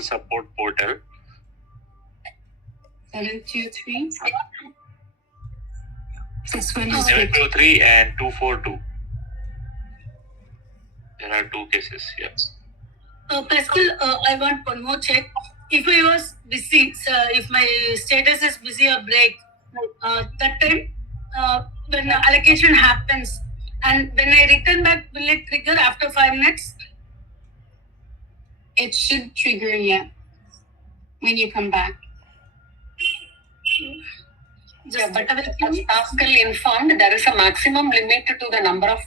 724 support portal. 723? 723 and 242. There are two cases, yes. Pascal, I want one more check. If I was busy, if my status is busy or break, that time when allocation happens and when I return back, will it trigger after 5 minutes? It should trigger, yeah, when you come back. Yeah, but as Pascal informed, there is a maximum limit to the number of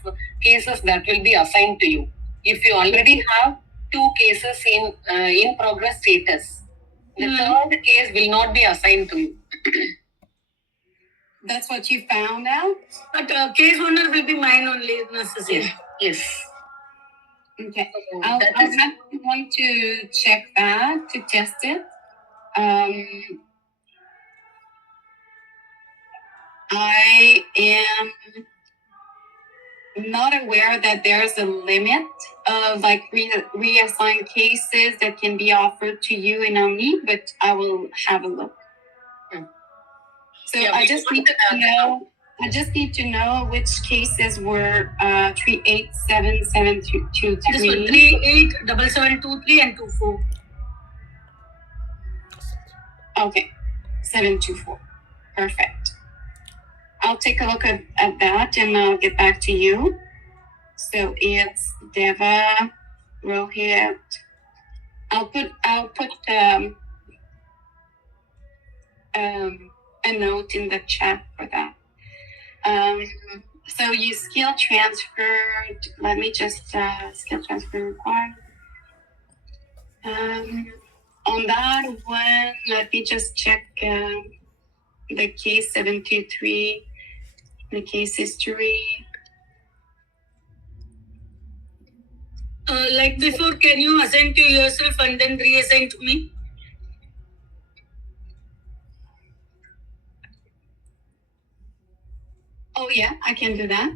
cases that will be assigned to you. If you already have 2 cases in progress status, the third case will not be assigned to you. That's what you found out? But case owner will be mine only, necessary. Yes. Okay. I'll have one to check that, to test it. I am not aware that there's a limit of like reassigned cases that can be offered to you in Omni, but I will have a look. So Yeah, I just need to know which cases were 387723. This one 387723 and 24. Okay, 724. Perfect. I'll take a look at that and I'll get back to you. So it's Deva, Rohit. I'll put a note in the chat for that. So you skill transferred. Let me just skill transfer required. On that one, let me just check the case 723, the case history. Like before, can you assign to yourself and then reassign to me? Oh yeah, I can do that.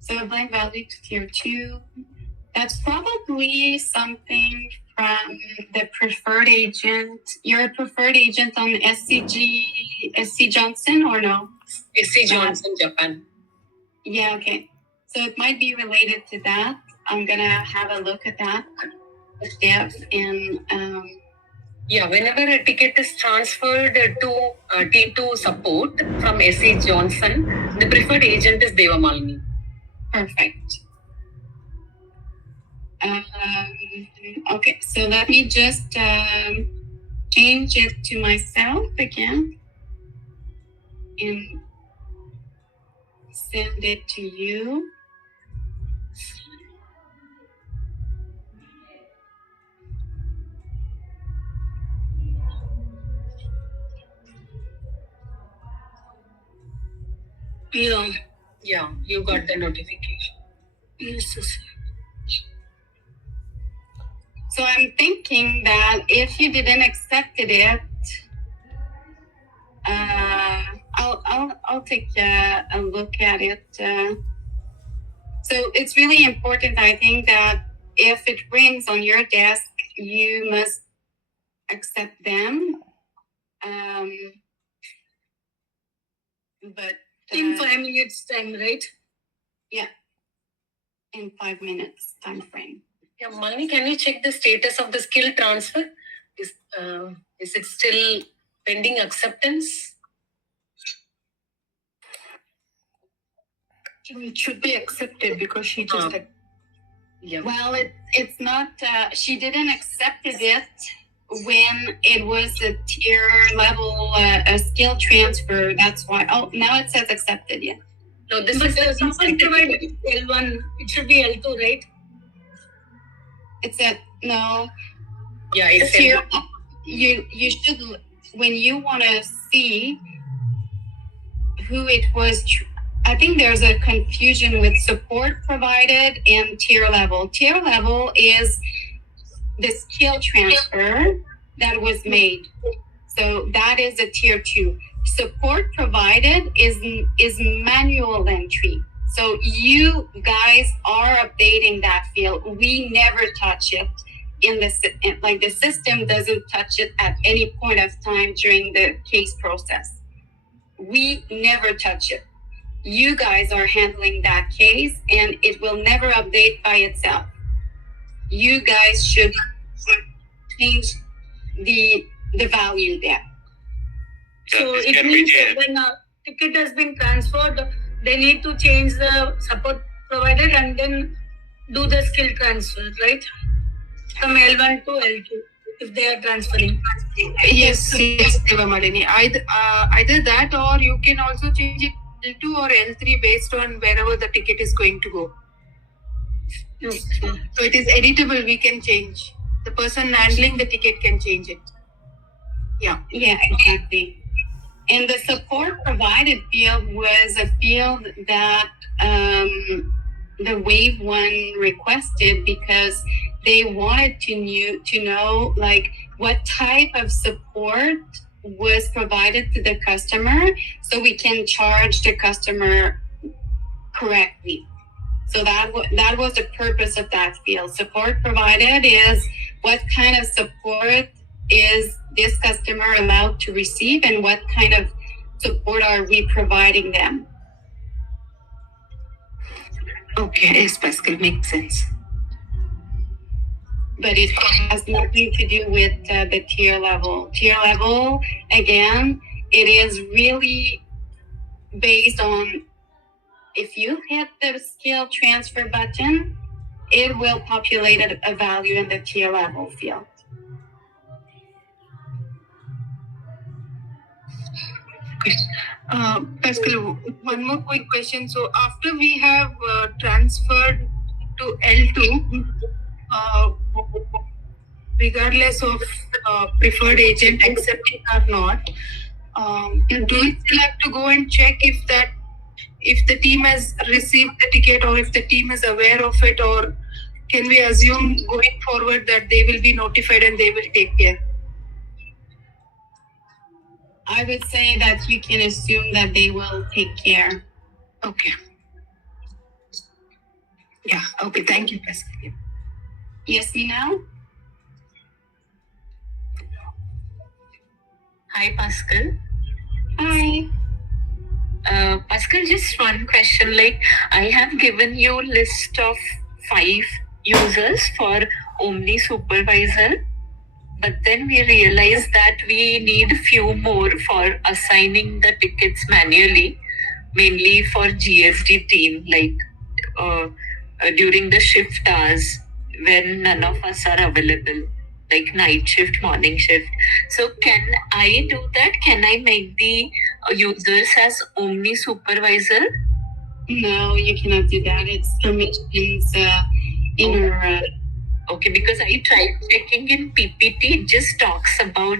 So a blank value to tier 2. That's probably something from the preferred agent. You're a preferred agent on SC Johnson or no? SC Johnson, Japan. Yeah, okay. So it might be related to that. I'm gonna have a look at that with Dev and yeah, whenever a ticket is transferred to T2 support from SC Johnson, the preferred agent is Devamalini. Perfect. Okay, so let me just change it to myself again and send it to you. Yeah, you got the notification. Yes. So I'm thinking that if you didn't accept it, I'll take a look at it. So it's really important, I think, that if it rings on your desk, you must accept them. But in 5 minutes time, right? Yeah, in 5 minutes time frame. Yeah, Malini, can you check the status of the skill transfer? Is it still pending acceptance? It should be accepted because she just yeah. Well, it's not. She didn't accept it when it was a tier level a skill transfer. That's why. Oh, now it says accepted. Yeah. No, this But is someone provided L1. It should be L2, right? It's a no. Yeah, it's tier. You should, when you want to see who it was. I think there's a confusion with support provided and tier level. Tier level is the skill transfer that was made. So that is a tier 2. Support provided is manual entry. So you guys are updating that field. We never touch it. in like the system doesn't touch it at any point of time during the case process. We never touch it. You guys are handling that case, and it will never update by itself. You guys should change the value there. So This it can be means changed. when a ticket has been transferred, they need to change the support provider and then do the skill transfer, right? From L1 to L2 if they are transferring. Yes, Devamalini. Either that, or you can also change it L2 or L3 based on wherever the ticket is going to go. Okay. So it is editable. We can change. The person handling the ticket can change it. Yeah. Yeah, exactly. And the support provided field was a field that the Wave One requested because they wanted to know like what type of support was provided to the customer, so we can charge the customer correctly. So that was the purpose of that field. Support provided is what kind of support is this customer allowed to receive, and what kind of support are we providing them? Okay. Yes, Pascal, makes sense. But it has nothing to do with the tier level. Tier level, again, it is really based on if you hit the skill transfer button, it will populate a value in the tier level field. Pascal, one more quick question. So after we have transferred to L2, regardless of preferred agent accepting or not, do we still have to go and check if the team has received the ticket, or if the team is aware of it, or can we assume going forward that they will be notified and they will take care? I would say that you can assume that they will take care. Okay. Yeah. Okay. Thank you, Pascal. Yes, me now? Hi, Pascal. Hi. Pascal, just one question. Like, I have given you list of 5 users for Omni Supervisor, but then we realized that we need few more for assigning the tickets manually, mainly for GSD team, like during the shift hours when none of us are available, like night shift, morning shift. So can I do that? Can I make the users as Omni Supervisor? No, you cannot do that. It's permissions in Okay, because I tried checking in PPT, it just talks about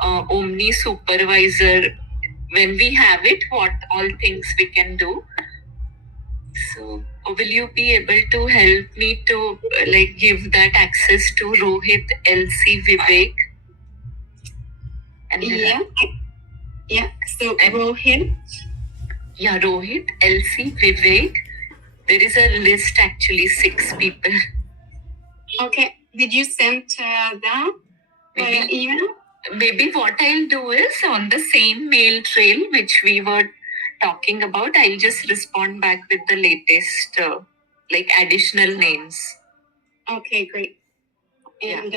Omni Supervisor. When we have it, what all things we can do. So will you be able to help me to like give that access to Rohit, LC, Vivek? And then yeah. So And- Rohit, yeah, Rohit, LC, Vivek. There is a list actually, 6 people. okay. Did you send that via Maybe, email? maybe what I'll do is on the same mail trail which we were talking about, I'll just respond back with the latest like additional names. Okay, great. And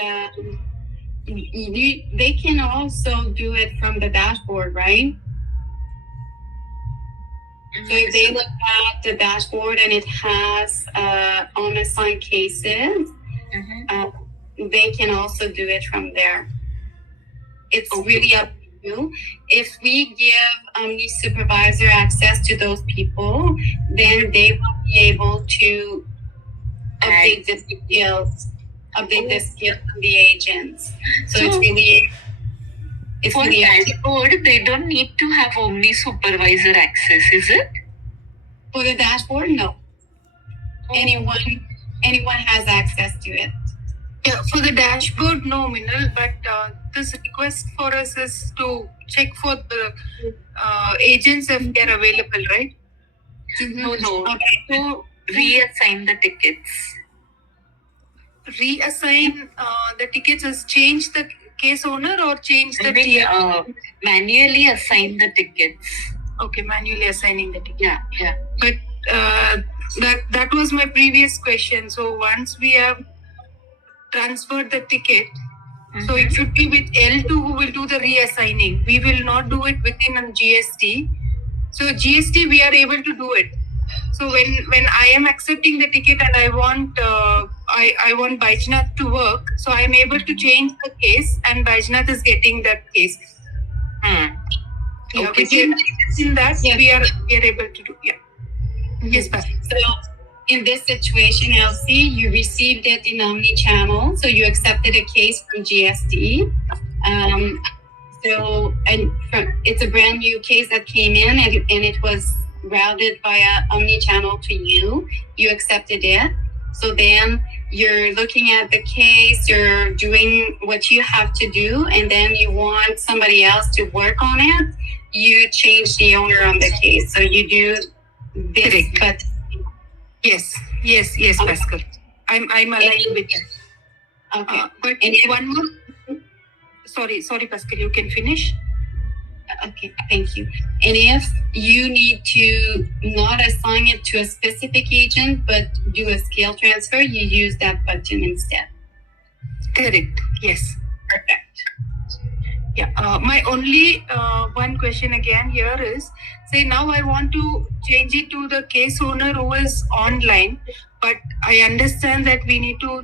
they can also do it from the dashboard, right? So if they look at the dashboard and it has unassigned cases, Mhm. they can also do it from there. It's really up to you. If we give Omni Supervisor access to those people, then they will be able to update the skills of the agents. So it's So- really For up to you. dashboard, they don't need to have Omni Supervisor access, is it? For the dashboard, no. Anyone has access to it. Yeah, for the dashboard, no, Minal, but this request for us is to check for the agents if they're available, right? No, no. Okay. To reassign the tickets. reassign the tickets is change the case owner or change the tier? Manually assign the tickets. Okay, manually assigning the ticket. Yeah. But that was my previous question. So once we have transferred the ticket, so it should be with L2 who will do the reassigning. We will not do it within GST. So GST we are able to do it. So when I am accepting the ticket and I want Baijnath to work, so I am able to change the case and Baijnath is getting that case. Yeah, Okay. in that Yes. we are able to do. Yeah. Yes, Pastor. So in this situation, Elsie, you received it in omni-channel, so you accepted a case from GST. It's a brand new case that came in, and it was routed via omni-channel to you. You accepted it. So then you're looking at the case, you're doing what you have to do, and then you want somebody else to work on it. You change the owner on the case. So you do this, Correct. but Yes, Pascal. I'm aligned with that. okay. But And if- one more. Sorry, Pascal. You can finish. Okay, thank you. And if you need to not assign it to a specific agent, but do a scale transfer, you use that button instead. Correct. Yes. Perfect. Yeah. My only one question again here is, say now I want to change it to the case owner who is online, but I understand that we need to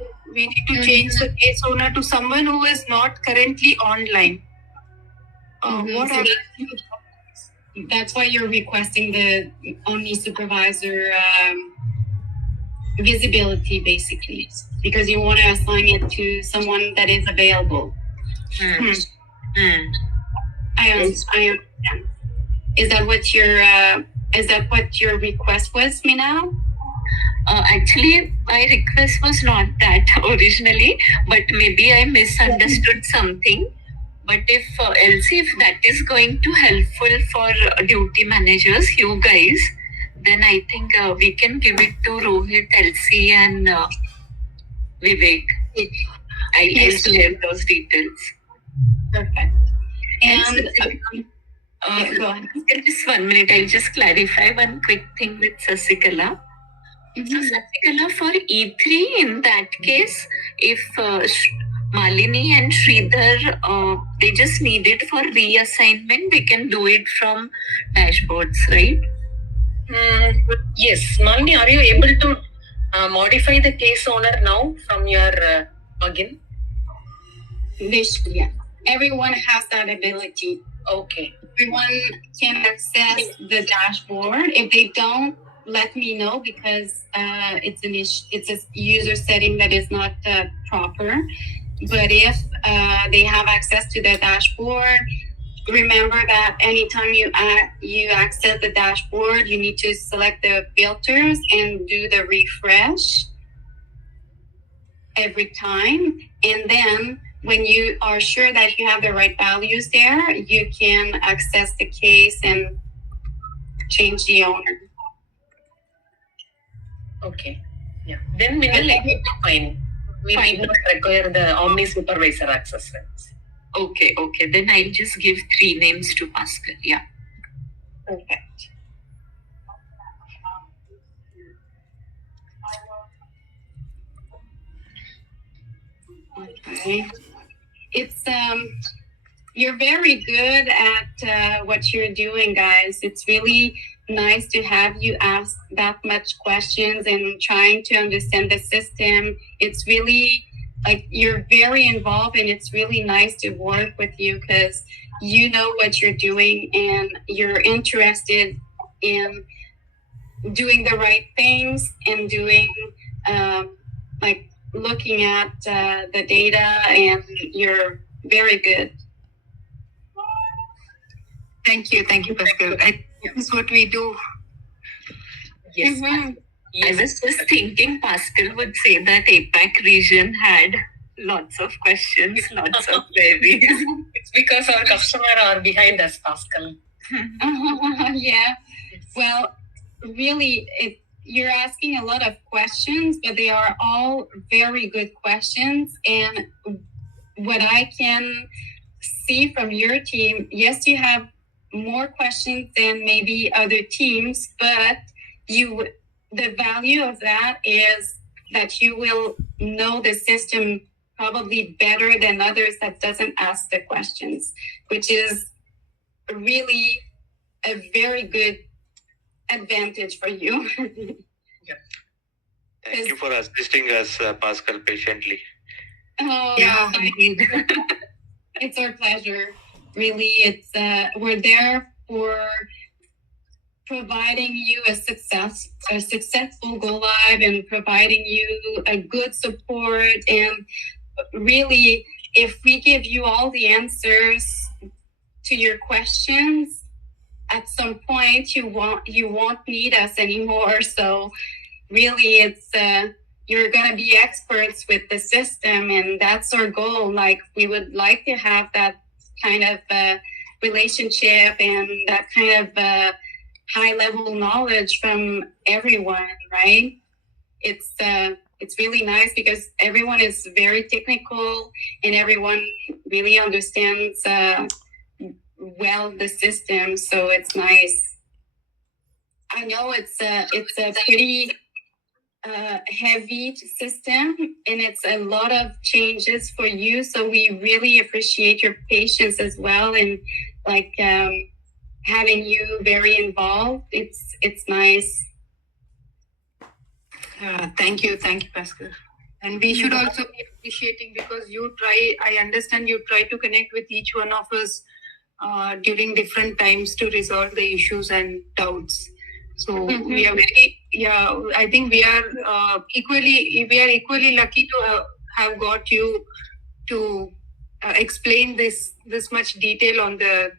change the case owner to someone who is not currently online. What So happens? that's why you're requesting the Omni Supervisor visibility, basically, because you want to assign it to someone that is available. I understand. Is that what your request was, Minal? Actually, my request was not that originally, but maybe I misunderstood something. But if Elsie, if that is going to helpful for duty managers, you guys, then I think we can give it to Rohit, Elsie, and Vivek. I'll share those details. Perfect. And And go ahead. just 1 minute, I'll just clarify one quick thing with Sasikala. So Sasikala, for E3, in that case, if Malini and Sridhar, they just need it for reassignment, they can do it from dashboards, right? Yes, Malini, are you able to modify the case owner now from your login? Yeah. Everyone has that ability. Okay. Everyone can access the dashboard. If they don't, let me know, because it's a user setting that is not proper. But if they have access to the dashboard, remember that anytime you access the dashboard, you need to select the filters and do the refresh every time. And then when you are sure that you have the right values there, you can access the case and change the owner. Okay. Yeah. Then we will fine. We Fine. will not require the Omni Supervisor access rights. Okay. Then I'll just give 3 names to Pascal. Yeah. Perfect. Okay. It's you're very good at what you're doing, guys. It's really nice to have you ask that much questions and trying to understand the system. It's really like you're very involved, and it's really nice to work with you because you know what you're doing and you're interested in doing the right things and doing like looking at the data, and you're very good. Thank you, Pascal. That's what we do. Yes. I was just thinking Pascal would say that APAC region had lots of questions, lots of queries. It's because our customer are behind us, Pascal. Yeah. Well, really, you're asking a lot of questions, but they are all very good questions. And what I can see from your team, yes, you have more questions than maybe other teams, but the value of that is that you will know the system probably better than others that doesn't ask the questions, which is really a very good advantage for you. Thank you for assisting us, Pascal, patiently. Oh, Yeah. it's our pleasure. Really, it's we're there for providing you a successful go live and providing you a good support. And really, if we give you all the answers to your questions, at some point you won't need us anymore. So really, it's you're gonna be experts with the system, and that's our goal. Like, we would like to have that kind of relationship and that kind of high level knowledge from everyone, right? It's really nice because everyone is very technical and everyone really understands well the system, so it's nice. I know it's a pretty heavy system and it's a lot of changes for you, so we really appreciate your patience as well, and like having you very involved. It's nice. Thank you, Pascal. And we should also be appreciating because I understand you try to connect with each one of us during different times to resolve the issues and doubts. So we are I think we are equally lucky to have got you to explain this much detail on the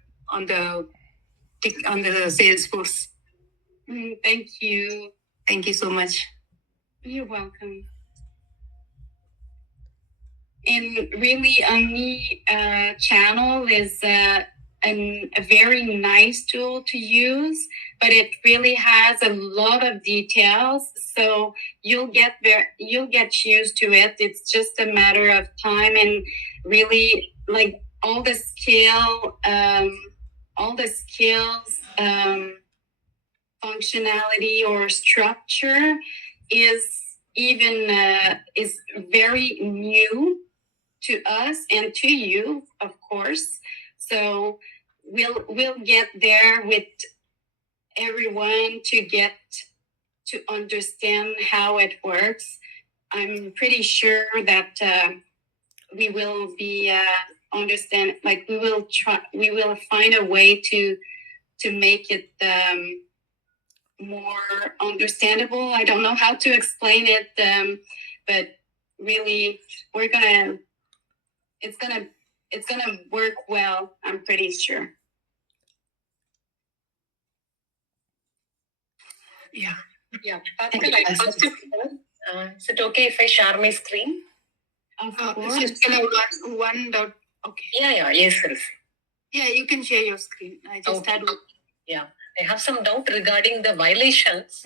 Salesforce. Thank you. Thank you so much. You're welcome. And really, Omni channel is a very nice tool to use, but it really has a lot of details. So you'll get used to it. It's just a matter of time, and really, like all the skills, functionality or structure is very new to us and to you, of course. So we'll get there with everyone to get to understand how it works. I'm pretty sure that we will be understand. Like we will find a way to make it more understandable. I don't know how to explain it, but really, it's gonna work well. I'm pretty sure. Yeah. Pascal, first of all, is it okay if I share my screen? Of course. Just allow one dot. Okay. Yes. Yeah, you can share your screen. I just Okay. had one. I have some doubt regarding the violations.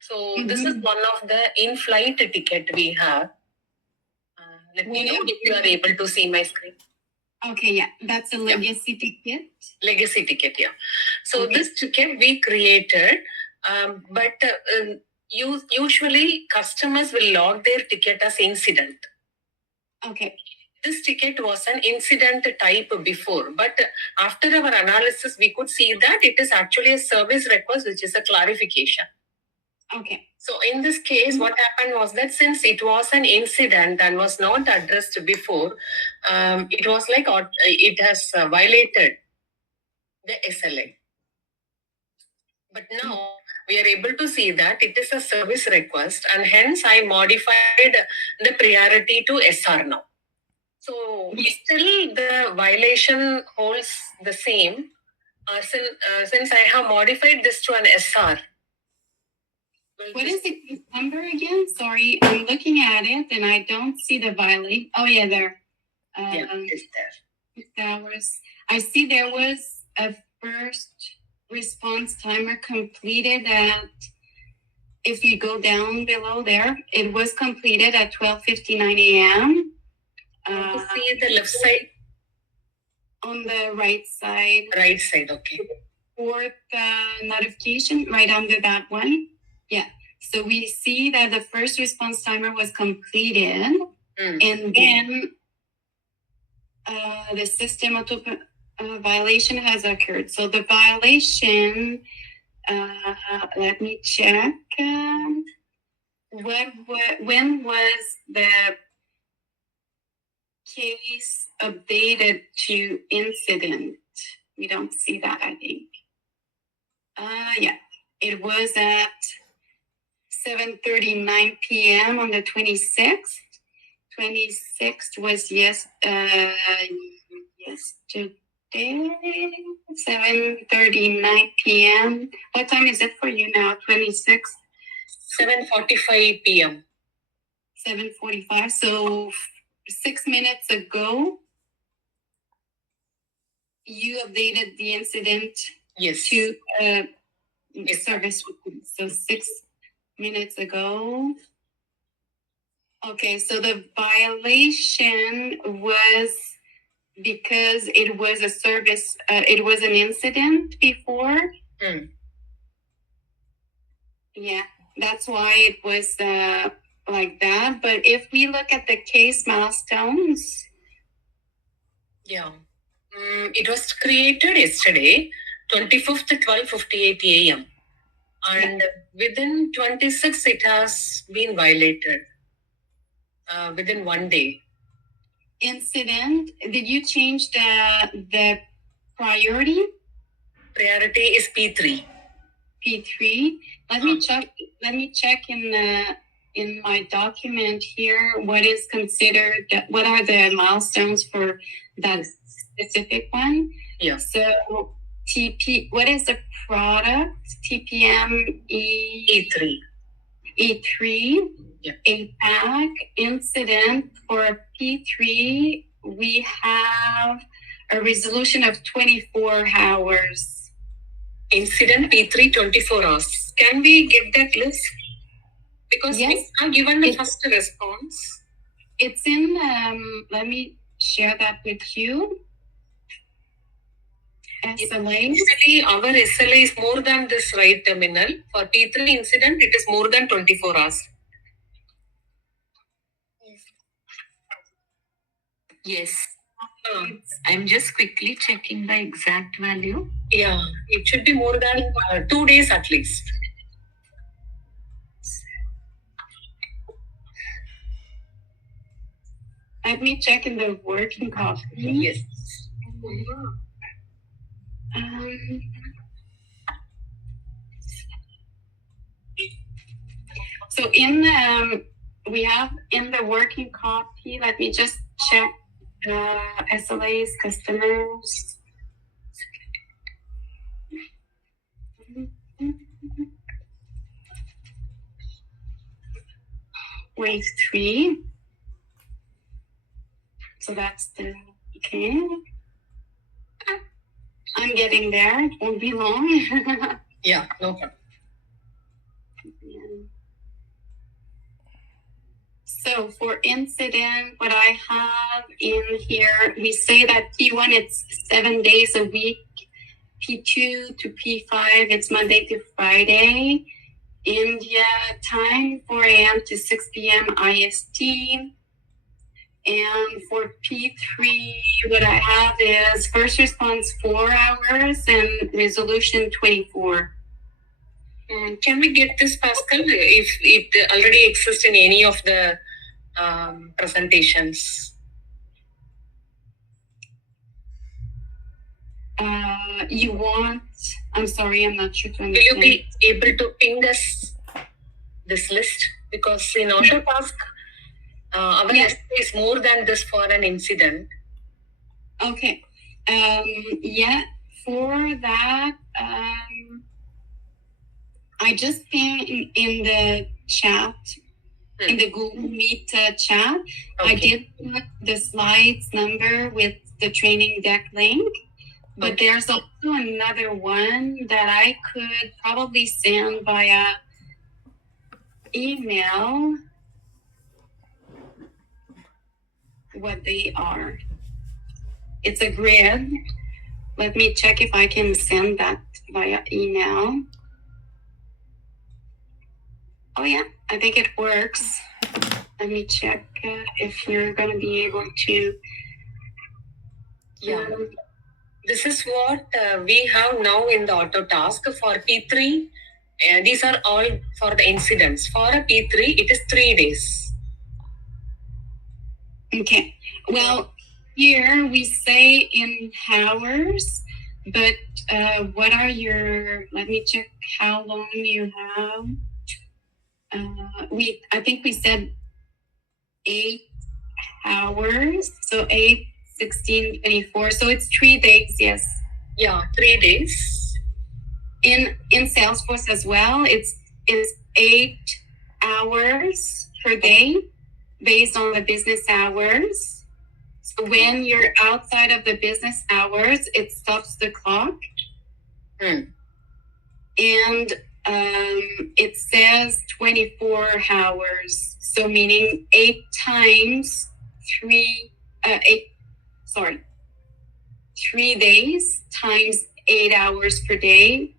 So this is one of the in-flight ticket we have. Let me know if you are able to see my screen. Okay, yeah, that's a legacy ticket. Legacy ticket, yeah. So Okay. this ticket we created, but usually customers will log their ticket as incident. Okay. This ticket was an incident type before, but after our analysis, we could see that it is actually a service request, which is a clarification. Okay. So in this case, what happened was that since it was an incident and was not addressed before, it was like it has violated the SLA. But now we are able to see that it is a service request, and hence I modified the priority to SR now. So still the violation holds the same since I have modified this to an SR. What is the case number again? Sorry, I'm looking at it and I don't see the violate. Oh yeah, there. It is there. That was. I see there was a first response timer completed at if you go down below there, it was completed at 12:59 a.m. See the left side, On the right side, right side. Okay. fourth notification, right under that one. Yeah. So we see that the first response timer was completed, and then the system auto violation has occurred. So the violation, let me check. When was the case updated to incident? We don't see that, I think. Yeah, it was at 7:39 p.m. on the 26th. 26th was yesterday. 7:39 p.m. What time is it for you now? 26th. 7:45 p.m. 7:45. So 6 minutes ago, you updated the incident Yes. to Yes. service. So 6 minutes ago. Okay, so the violation was because it was a service, it was an incident before. Yeah, that's why it was like that. But if we look at the case milestones, Yeah. It was created yesterday, 25th, 12:58 a.m. And within 26, it has been violated within 1 day. incident, did you change the priority? Priority is P3. P3. Let me check in my document here what is considered, what are the milestones for that specific one. Yeah. So what is the product? TPM E3. E3. Yeah. APAC incident for P3, we have a resolution of 24 hours. Incident P3 24 hours. Can we get that list? Because Yes. we have given the first response. It's in, let me share that with you. SLA. Usually our SLA is more than this right terminal. For T3 incident, it is more than 24 hours. Yes. I'm just quickly checking the exact value. Yeah, it should be more than 2 days at least. Let me check in the working copy. Yes. So we have in the working copy, let me just check SLAs, customers. Wave 3. So that's the, okay. I'm getting there, it won't be long. Yeah, no problem. So for incident, what I have in here, we say that P1, it's 7 days a week. P2 to P5, it's Monday to Friday. India time, 4 a.m. to 6 p.m. IST. And for P3, what I have is first response 4 hours and resolution 24. Can we get this, Pascal, if it already exists in any of the presentations? You want, I'm sorry, I'm not sure to Will understand. you be able to ping us this list? Because in Autotask, our list is more than this for an incident. Okay. Yeah, for that, I just pinged in the chat, in the Google Meet chat. I did put the slides number with the training deck link, but there's also another one that I could probably send via email what they are. It's a grid. Let me check if I can send that via email. Oh yeah, I think it works. Let me check if you're going to be able to. Yeah. This is what we have now in the Autotask for P3. These are all for the incidents. For a P3, it is 3 days. Okay. Well, here we say in hours, but what are your? Let me check how long you have. I think we said 8 hours, so 8, 16, 24. So it's 3 days. Yes. Yeah, 3 days. In Salesforce as well, it's 8 hours per day based on the business hours. So when you're outside of the business hours, it stops the clock. Hmm. And it says 24 hours. So meaning 8 times 3, 3 days times 8 hours per day,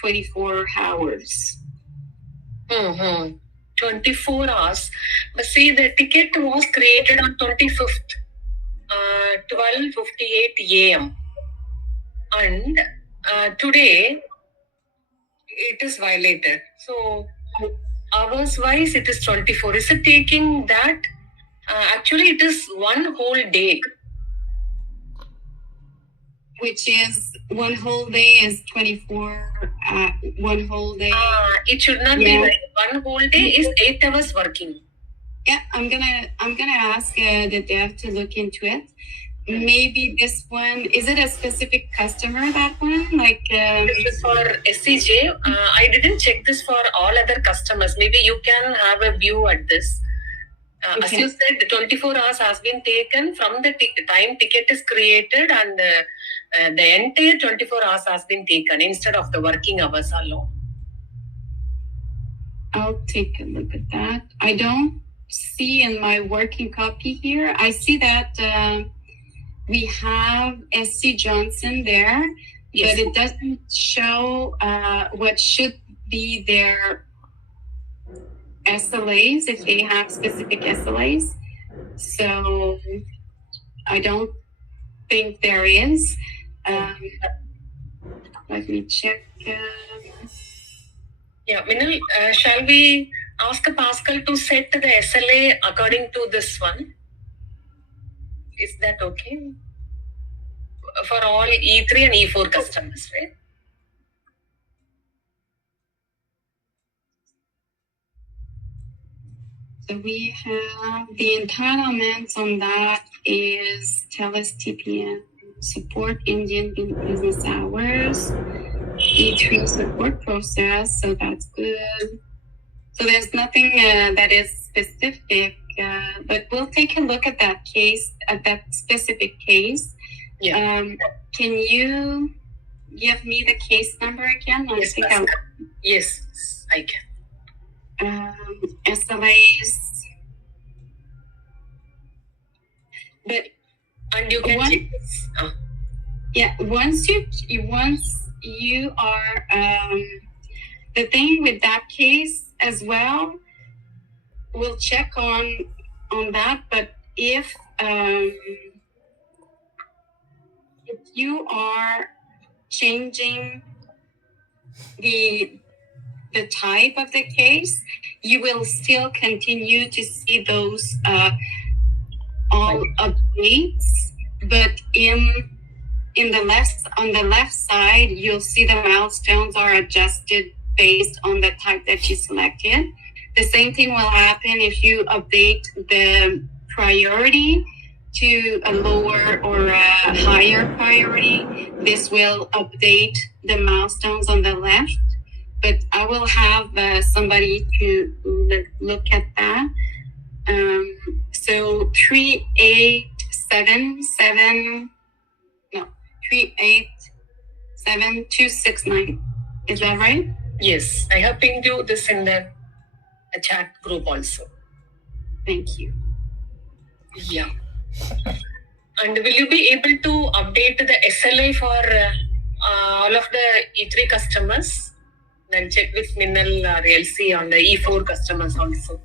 24 hours. 24 hours. But see, the ticket was created on 25th, 12:58 a.m. And today, it is violated. So, hours wise, it is 24. Is it taking that? Actually, it is one whole day. Which is one whole day is 24. One whole day. It should not be like one whole day is 8 hours working. Yeah, I'm gonna ask the dev to look into it. Maybe this one, is it a specific customer, that one? Like This is for SCJ. I didn't check this for all other customers. Maybe you can have a view at this. As Okay. you said, the 24 hours has been taken from the time ticket is created, and the entire 24 hours has been taken instead of the working hours alone. I'll take a look at that. I don't see in my working copy here. I see that we have SC Johnson there, Yes. but it doesn't show what should be their SLAs, if they have specific SLAs. So I don't think there is. Let me check. Yeah, Minal, shall we ask Pascal to set the SLA according to this one? Is that okay? For all E3 and E4 customers, right? So we have the entitlements on that is TELUS TPM support Indian business hours, E3 support process, so that's good. So there's nothing that is specific, but we'll take a look at that case, at that specific case. Yeah. Can you give me the case number again? I Yes, think Pascal. Yes, I can. SLAs. But And you can One- check this. yeah, once you are the thing with that case as well, we'll check on that. But if you are changing the type of the case, you will still continue to see those all updates, but on the left side, you'll see the milestones are adjusted based on the type that you selected. The same thing will happen if you update the priority to a lower or a higher priority. This will update the milestones on the left, but I will have somebody to look at that. So 3877269. Is that right? Yes, I have pinged you this in the a chat group also. Thank you. Yeah. And will you be able to update the SLA for all of the E3 customers? Then check with Minnal or LC on the E4 customers also.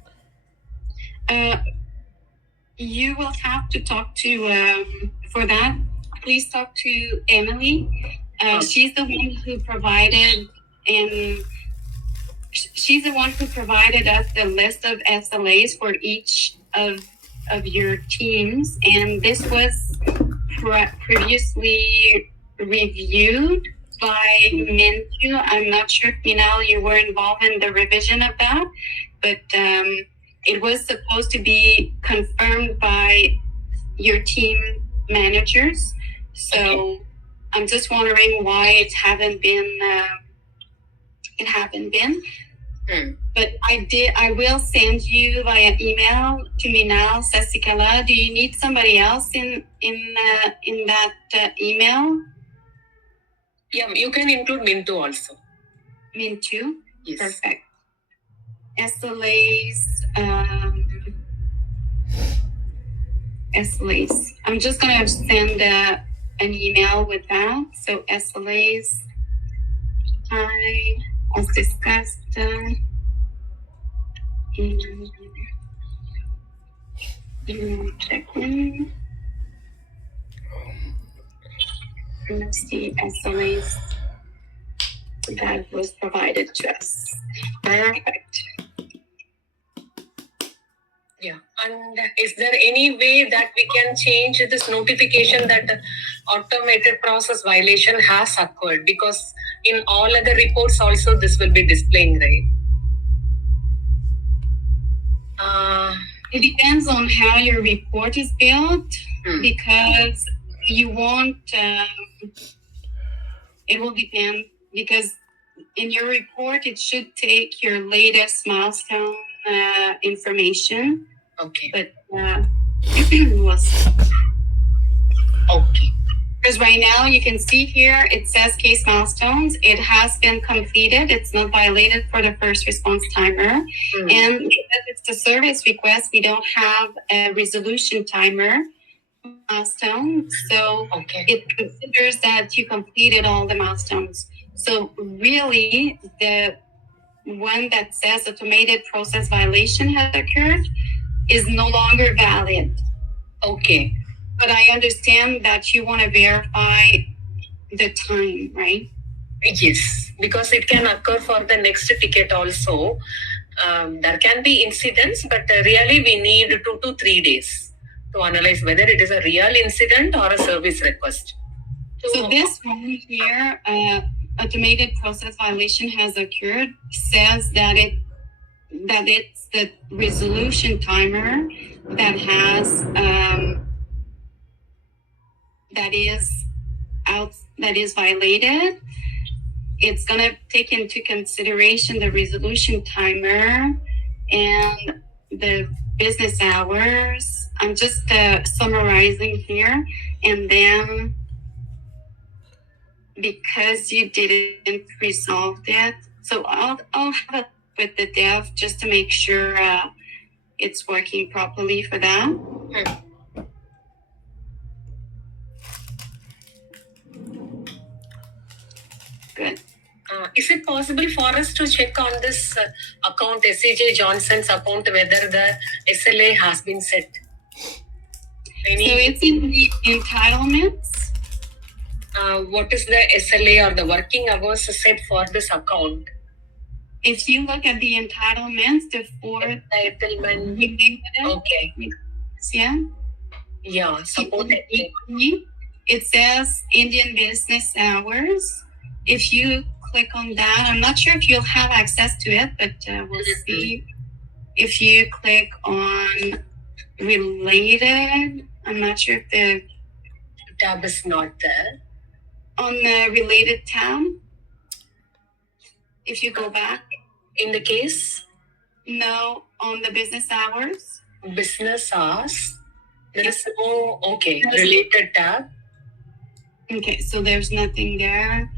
You will have to talk to, for that, please talk to Emily. She's the one who provided, and she's the one who provided us the list of SLAs for each of your teams. And this was previously reviewed by Mintu. I'm not sure if, you were involved in the revision of that, but it was supposed to be confirmed by your team managers. So okay. I'm just wondering why it haven't been. But I will send you via email to Minal Sasikala. Do you need somebody else in that email? Yeah, you can include Mintu also. Mintu? Yes. Perfect. SLAs. SLAs. I'm just going to send an email with that. So SLAs, as discussed. Checking. Let's see, SLAs that was provided to us. Perfect. Yeah, and is there any way that we can change this notification that the automated process violation has occurred? Because in all other reports also this will be displaying, right? It depends on how your report is built, because you won't, it will depend, because in your report, it should take your latest milestone information. Okay. But it was okay. Because right now you can see here it says case milestones. It has been completed. It's not violated for the first response timer. And because it's a service request, we don't have a resolution timer milestone. So it considers that you completed all the milestones. So really, the one that says automated process violation has occurred is no longer valid. Okay. But I understand that you want to verify the time, right? Yes, because it can occur for the next ticket also. There can be incidents, but really we need 2 to 3 days to analyze whether it is a real incident or a service request. So this one here, automated process violation has occurred, says that it's the resolution timer that has that is violated. It's gonna take into consideration the resolution timer and the business hours. I'm just summarizing here, and then because you didn't resolve it, so I'll have it with the dev just to make sure it's working properly for that. Good. Is it possible for us to check on this account, SAJ Johnson's account, whether the SLA has been set? So it's in the entitlements. What is the SLA or the working hours set for this account? If you look at the entitlements, the fourth entitlement. Okay. Yeah. Support it says Indian business hours. If you click on that, I'm not sure if you'll have access to it, but we'll see. If you click on related, I'm not sure if the tab is not there. On the related tab, if you go back. In the case? No, on the business hours. Business hours? There is no, related tab. Okay, so there's nothing there.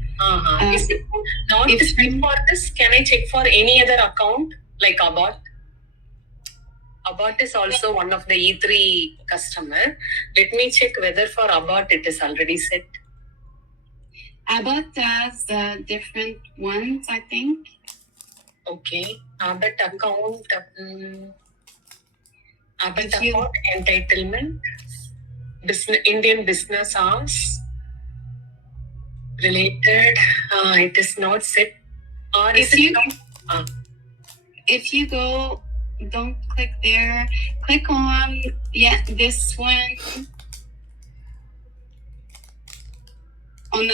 Is it not check for this? Can I check for any other account like Abbott? Abbott is also one of the E3 customer. Let me check whether for Abbott it is already set. Abbott does different ones, I think. Okay. Abbott account. Abbott If you- account entitlement. Indian business hours. Related. It is not set. Or is If it you not? if you go, don't click there. Click on this one. On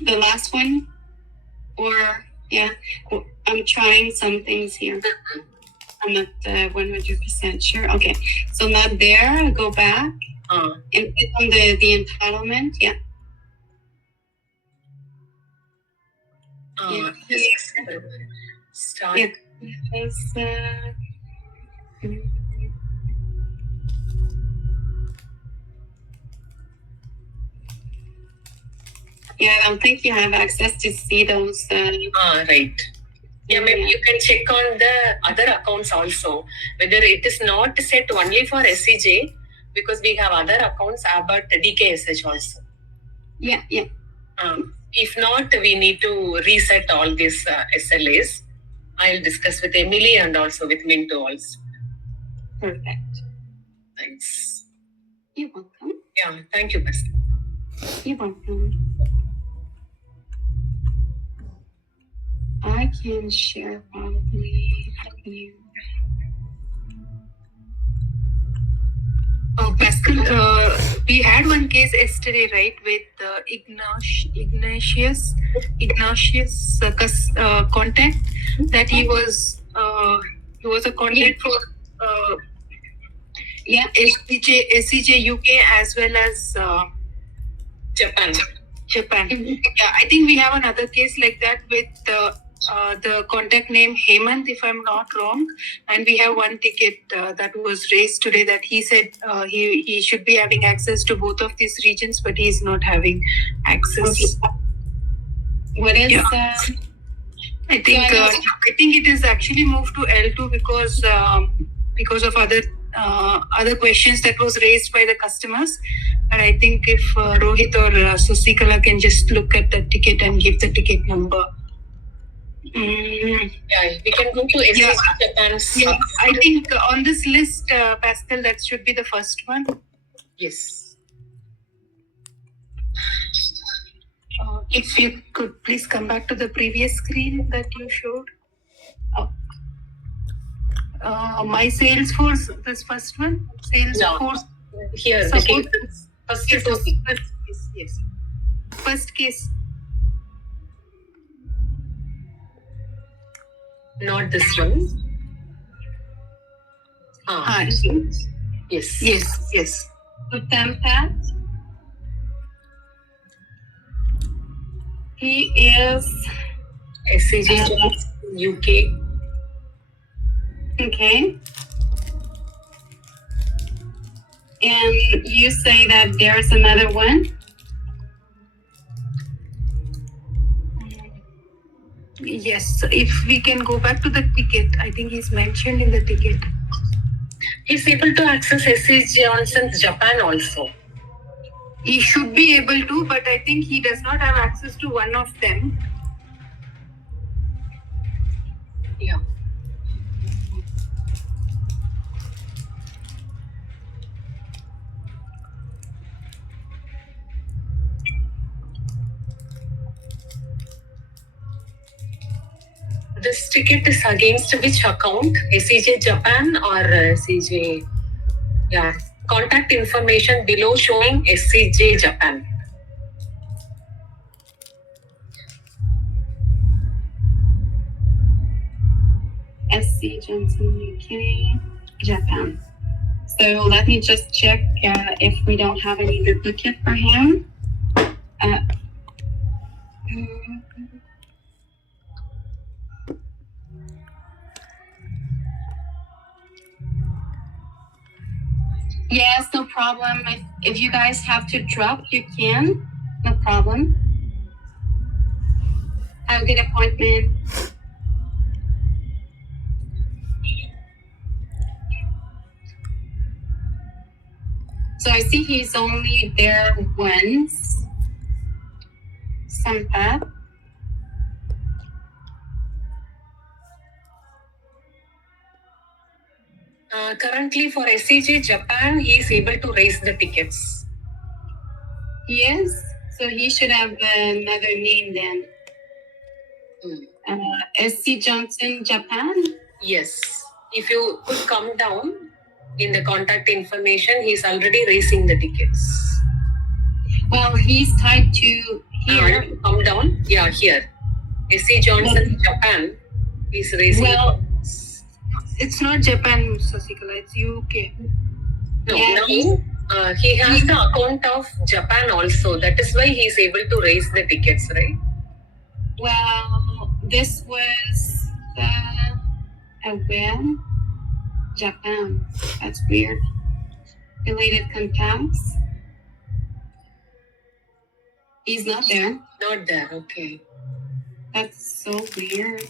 the last one, or I'm trying some things here. I'm not 100% sure. Okay, so not there. Go back and click on the entitlement. Yeah. Yes. Start. Yeah. It's, yeah, I don't think you have access to see those. Right. Yeah, maybe you can check on the other accounts also, whether it is not set only for SCJ, because we have other accounts about DKSH also. Yeah. If not, we need to reset all these SLAs. I'll discuss with Emily and also with Minto also. Perfect. Thanks. You're welcome. Yeah, thank you, Pastor. You're welcome. I can share probably. Pascal, we had one case yesterday, right, with Ignatius contact that he was a contact for SCJ UK as well as Japan. Yeah, I think we have another case like that with the contact name Hemant, if I'm not wrong, and we have one ticket that was raised today that he said he should be having access to both of these regions, but he's not having access. What is I think it is actually moved to L2 because of other questions that was raised by the customers. And I think if Rohit or Susikala can just look at the ticket and give the ticket number. Yeah, we can go to SCJ Japan's. Yeah, I think on this list, Pascal, that should be the first one. Yes. If you could please come back to the previous screen that you showed. My Salesforce, this first one. Salesforce. Here, Support. First Yes, case. yes. First case. Not this one. Yes. Yes. with them, Pat? He is SCJ UK. okay. And you say that there's another one? Yes, if we can go back to the ticket, I think he's mentioned in the ticket. He's able to access SC Johnson's Japan also. He should be able to, but I think he does not have access to one of them. Yeah. This ticket is against which account? SCJ Japan or SCJ? Yeah. Contact information below showing SCJ Japan. SC Johnson UK, Japan. So let me just check if we don't have any duplicate for him. Yes, no problem. If you guys have to drop, you can. No problem. Have a good appointment. So I see he's only there once. Sampath. Currently for SCJ Japan, he is able to raise the tickets. He is. So he should have another name then. SC Johnson Japan. Yes. If you could come down in the contact information, he's already raising the tickets. Well, he's tied to here. Come down. Yeah, here. SC Johnson Japan. He's raising. Well, It's not Japan, Sasikala. It's UK. No, yeah, now he has the account of Japan also. That is why he's able to raise the tickets, right? well, this was when? Japan. That's weird. Related contacts. He's not there. Not there. Okay. That's so weird.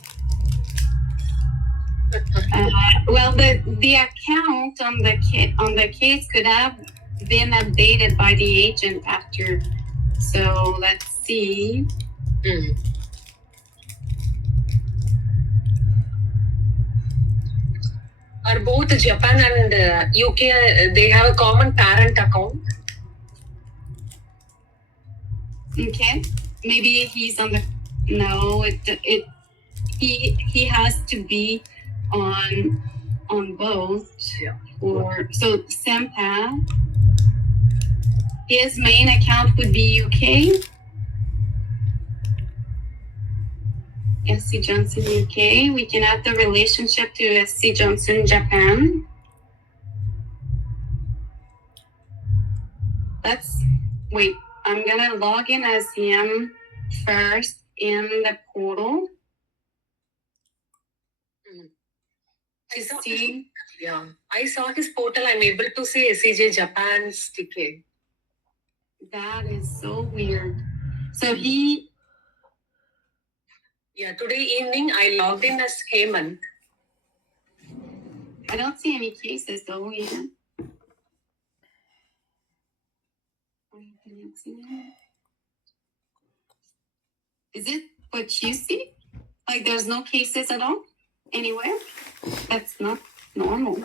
Well, the account on the case could have been updated by the agent after. So let's see. Are both Japan and UK? They have a common parent account. Okay, maybe he's on the. No, he has to be on both. Yeah. Or so Sampath. His main account would be UK. SC Johnson UK. We can add the relationship to SC Johnson Japan. Let's wait. I'm gonna log in as him first in the portal. I saw See. Yeah, I saw his portal. I'm able to see SCJ Japan's ticket. That is so weird. So Today evening I logged in as Hemant. I don't see any cases though yet. Is it what you see? Like there's no cases at all anywhere? That's not normal.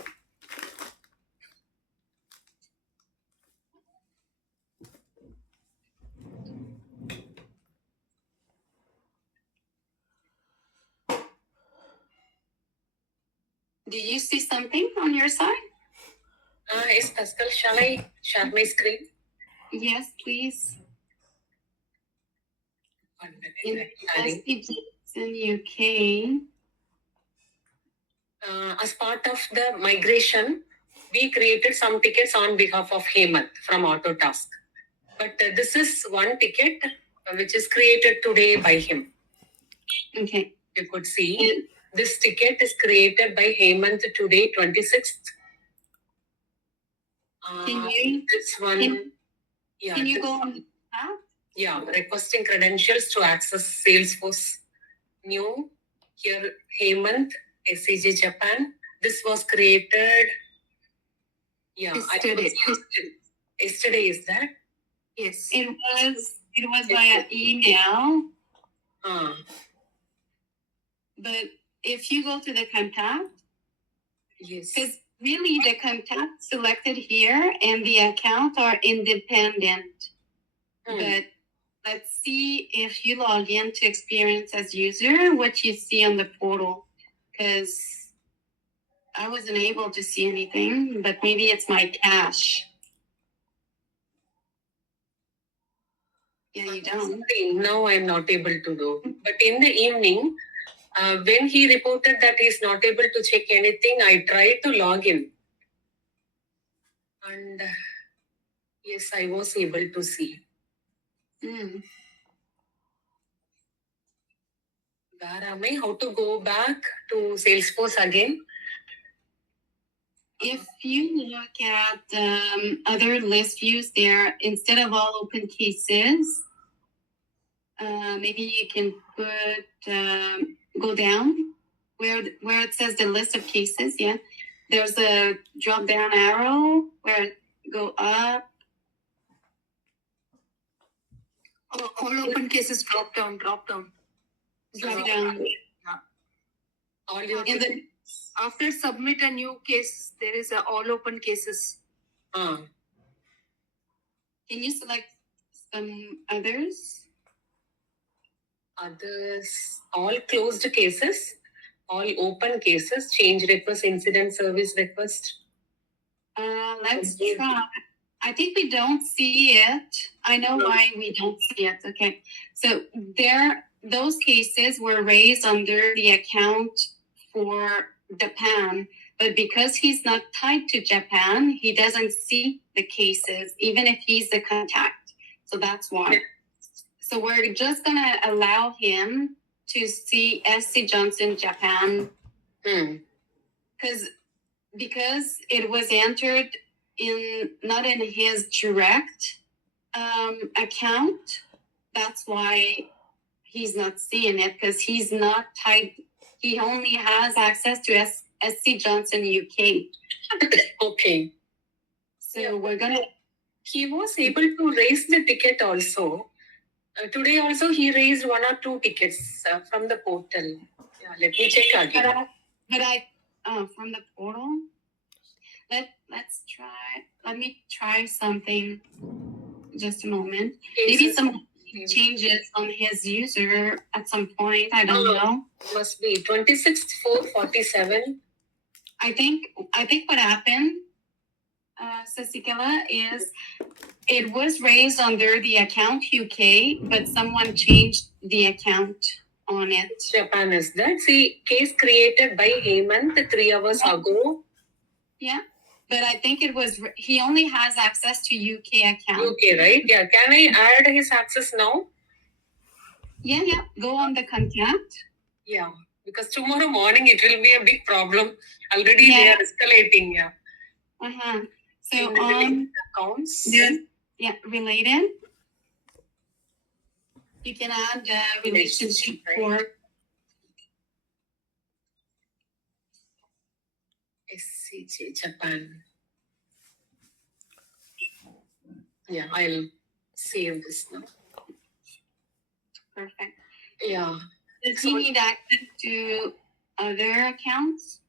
Did you see something on your side? Yes, Pascal, shall I share my screen? Yes, please. 1 minute. In UK. As part of the migration, we created some tickets on behalf of Hemant from Autotask. But this is one ticket which is created today by him. Okay. You could see this ticket is created by Hemant today, 26th. Can you? This one. Can you go on the app? Yeah, requesting credentials to access Salesforce. New here, Hemant, SCJ Japan. This was created. Yeah, yesterday is that? Yes. It was via email. But if you go to the contact, Yes. because really the contact selected here and the account are independent. But let's see if you log in to experience as user, what you see on the portal. Because I wasn't able to see anything, but maybe it's my cache. Yeah, you don't. Now I'm not able to do. But in the evening, when he reported that he's not able to check anything, I tried to log in. And yes, I was able to see. Where am I? How to go back to Salesforce again? If you look at other list views there, instead of all open cases, maybe you can put, go down where it says the list of cases. Yeah, there's a drop down arrow where go up. All open cases drop down. Drop down. All your And then After submit a new case, there is a all open cases. Ah, can you select some others? others, all closed cases, all open cases, change request, incident service request. Let's Okay. try. I think we don't see it. I know No. why we don't see it. Okay. So those cases were raised under the account for Japan, but because he's not tied to Japan, he doesn't see the cases, even if he's the contact. So that's why. So we're just gonna allow him to see SC Johnson Japan because it was entered not in his direct account. That's why he's not seeing it, because he's not tied. He only has access to SC Johnson UK. Okay. So we're gonna. He was able to raise the ticket also. Today also he raised 1 or 2 tickets from the portal. Yeah, let me check again. But I from the portal. Let's try. Let me try something. Just a moment. Maybe some changes on his user at some point. I don't know. Must be 26,447. I think what happened, Sasikala, is it was raised under the account UK, but someone changed the account on it. Japan is that. See, case created by Hemant 3 hours ago. Yeah. But I think it was, he only has access to UK account. UK, right? Yeah. Can I add his access now? Yeah. Go on the contact. Yeah. Because tomorrow morning it will be a big problem. Already they are escalating. Yeah. So in the on accounts. Related. You can add relationship for SCJ Japan. Yeah, I'll save this now. perfect. Yeah. Does he need access to other accounts?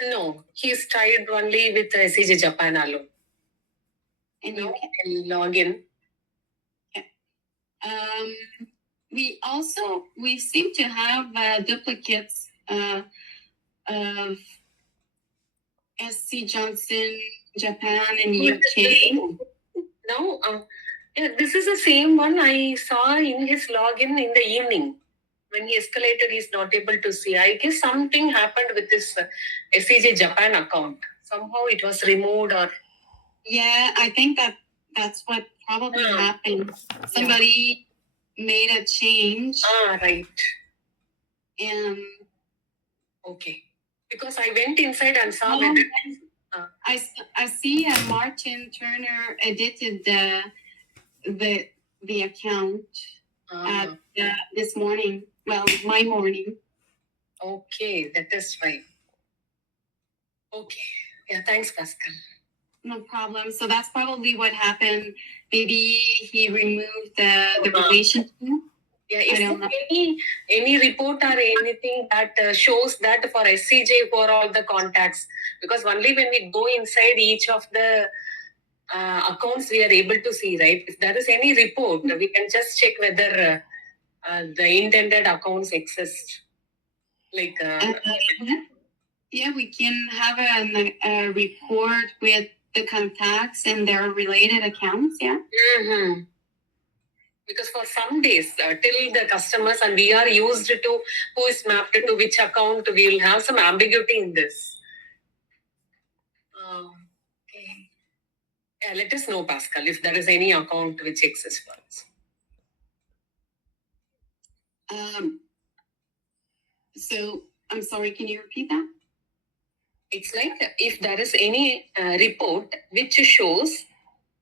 No, he's tied only with SCJ Japan alone. And Now you I'll log in. We seem to have duplicates of SC Johnson Japan and UK. Now, this is the same one I saw in his login in the evening. When he escalated, he's not able to see. I guess something happened with this SCJ Japan account. Somehow it was removed or... Yeah, I think that's what probably happened. Somebody made a change. Right. And okay. Because I went inside and saw whether... I see Martin Turner edited the account at this morning. Well, my morning. Okay, that is fine. Okay. Yeah, thanks, Pascal. No problem. So that's probably what happened. Maybe he removed the relationship. Yeah, is there any report or anything that shows that for SCJ for all the contacts? Because only when we go inside each of the accounts we are able to see, right? If there is any report, we can just check whether the intended accounts exist. Like yeah, we can have a report with the contacts and their related accounts. Yeah. Mm-hmm. Because for some days, till the customers and we are used to who is mapped to which account, we will have some ambiguity in this. Okay. Yeah, let us know, Pascal, if there is any account which exists for us. So I'm sorry, can you repeat that? It's like if there is any report which shows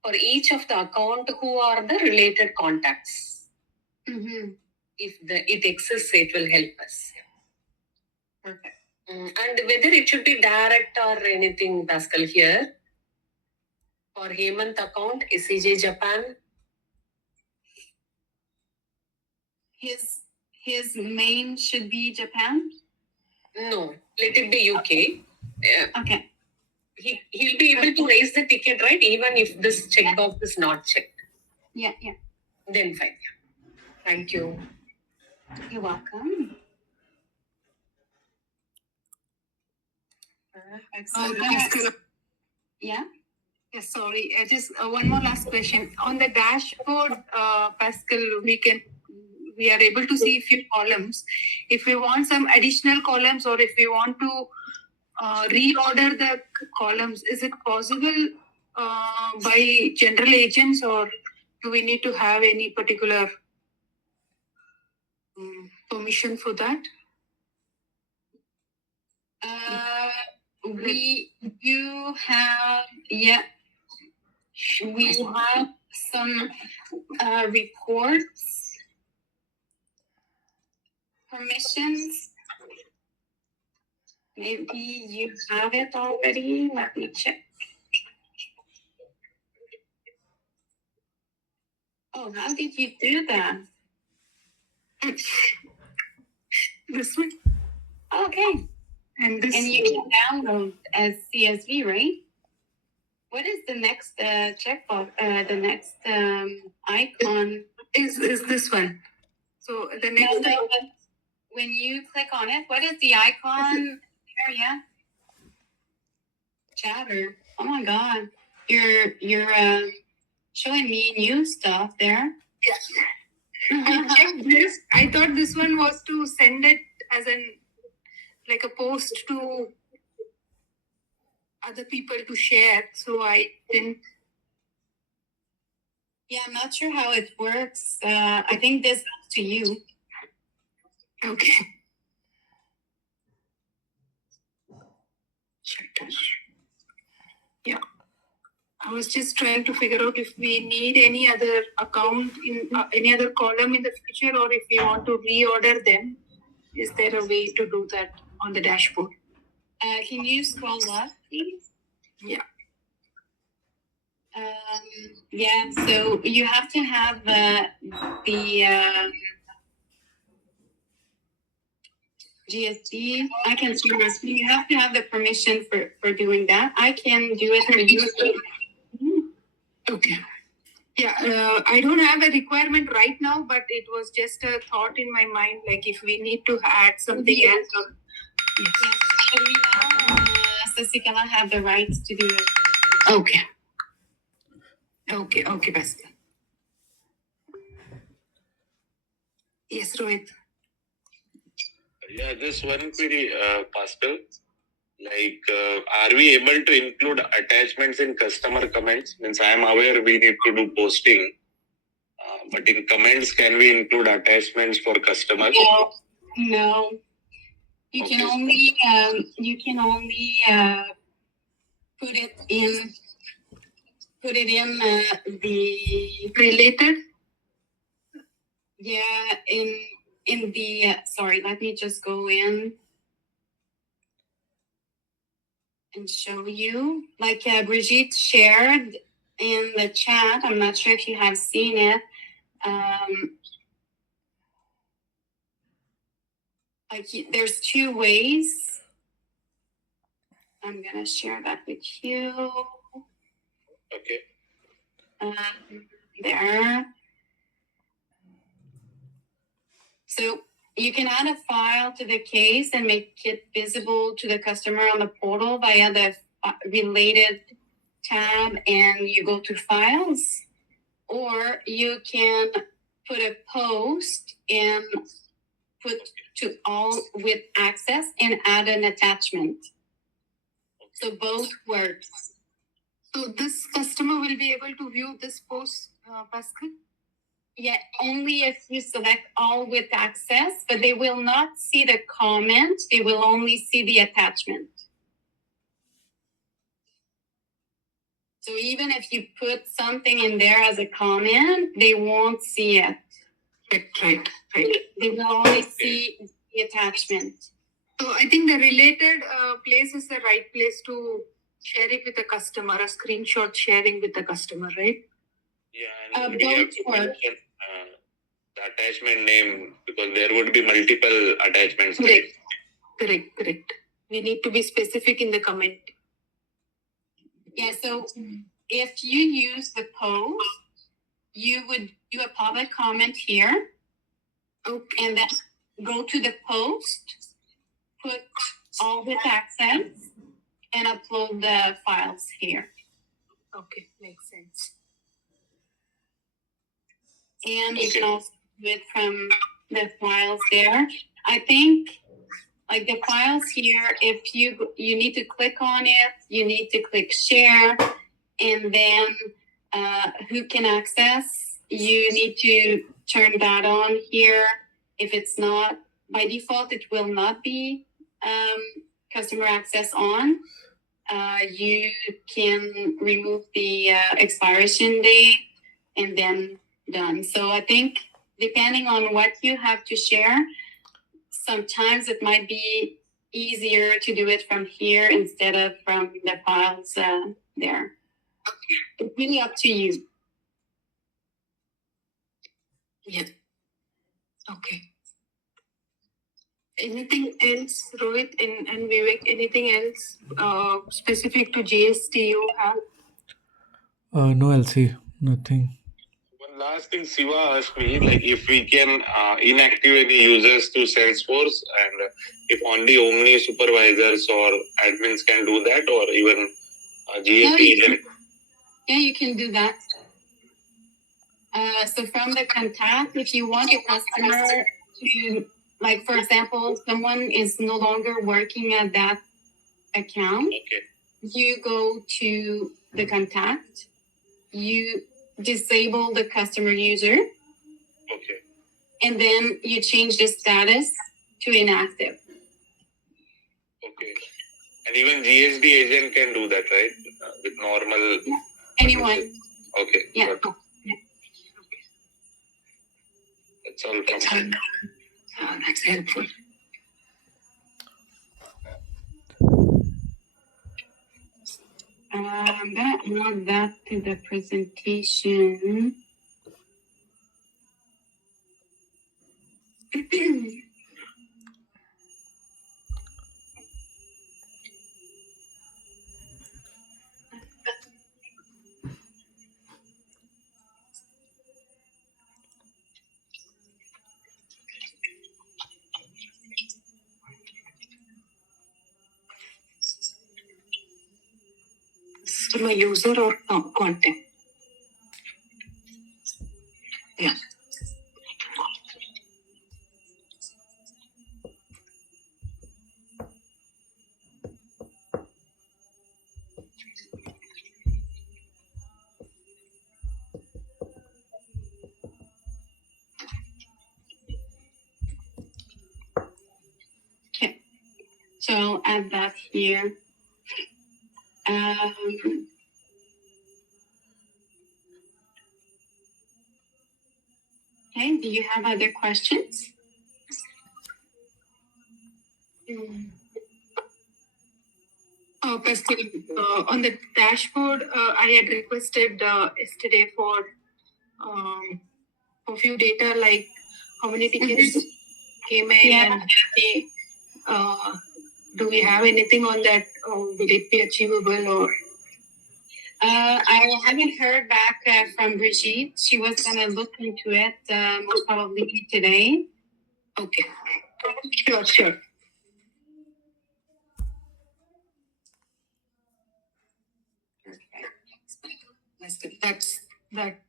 for each of the account who are the related contacts. Mm-hmm. If it exists, it will help us. Perfect. And whether it should be direct or anything, Pascal, here? For Hemant account, SCJ Japan. His name should be Japan. No, let it be UK. Okay. He'll be able to raise the ticket, right? Even if this checkbox is not checked. Yeah. Then fine. Thank you. You're welcome. Pascal, Yeah. yeah, sorry. Just one more last question. On the dashboard, Pascal, we are able to see a few columns. If we want some additional columns, or if we want to reorder the columns, is it possible by general agents, or do we need to have any particular permission for that? We do have, we have some reports, permissions. Maybe you have it already. Let me check. Oh, how did you do that? This one. Okay. And this. And you can download as CSV, right? What is the next checkbox? The next icon is this one. So the next. No, when you click on it, what is the icon area? Chatter. Oh my God, you're showing me new stuff there. Yeah. I checked this. I thought this one was to send it as like a post to other people to share. So I didn't. Yeah, I'm not sure how it works. I think this goes to you. Okay. Yeah. I was just trying to figure out if we need any other account in any other column in the future, or if we want to reorder them. Is there a way to do that on the dashboard? Can you scroll up, please? Yeah. Yeah, so you have to have the GST. I can see this. You have to have the permission for doing that. I can do it for you. Okay. Yeah, I don't have a requirement right now, but it was just a thought in my mind, like if we need to add something else. Or, yes. But we now, Sasikala have the rights to do it. Okay. Okay, Pascal. Yes, Rohit. Yeah, just one query, Pascal. Like, are we able to include attachments in customer comments? Means I am aware we need to do posting, but in comments, can we include attachments for customers? No. You can only put it in the Related? Yeah, in the sorry, let me just go in and show you. Like Brigitte shared in the chat. I'm not sure if you have seen it. Like there's two ways. I'm gonna share that with you. Okay. There. So you can add a file to the case and make it visible to the customer on the portal via the related tab, and you go to files, or you can put a post and put to all with access and add an attachment. So both works. So this customer will be able to view this post, Pascal? Yeah, only if you select all with access, but they will not see the comment. They will only see the attachment. So even if you put something in there as a comment, they won't see it. Right. They will only see the attachment. So I think the related place is the right place to Share it with the customer, a screenshot sharing with the customer, right? Yeah, and we have to both work. mention the attachment name because there would be multiple attachments. Right? Correct. We need to be specific in the comment. Yeah, so if you use the post, you would do a public comment here, Okay. and then go to the post, put all the accents, and upload the files here. Okay, makes sense. And you Okay. can also do it from the files there. I think like the files here, if you need to click on it, you need to click share, and then who can access, you need to turn that on here. If it's not, by default, it will not be customer access on. You can remove the expiration date and then done. So I think depending on what you have to share, sometimes it might be easier to do it from here instead of from the files there. It's really up to you. Yeah. Okay. Anything else, Rohit and Vivek? Anything else specific to GST you have? No, LC, nothing. One last thing, Siva asked me, like if we can inactive any users to Salesforce, and if only Omni supervisors or admins can do that, or even GST No, you agent. Yeah, you can do that. So from the contact, if you want your customer to, like, for example, someone is no longer working at that account, Okay. you go to the contact, you disable the customer user, Okay. and then you change the status to inactive. Okay. And even GSD agent can do that, right? With normal. Anyone. Okay. Yeah. got it. That's all from me. That's helpful. I'm gonna add that to the presentation. Customer user or content? Yeah. So I'll add that here. Okay, do you have other questions? Pascal, on the dashboard, I had requested yesterday for a few data like how many tickets came in Yeah. and do we have anything on that? Will it be achievable or? I haven't heard back from Brigitte. She was gonna look into it most probably today. Okay. Sure.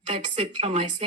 That's it from my side.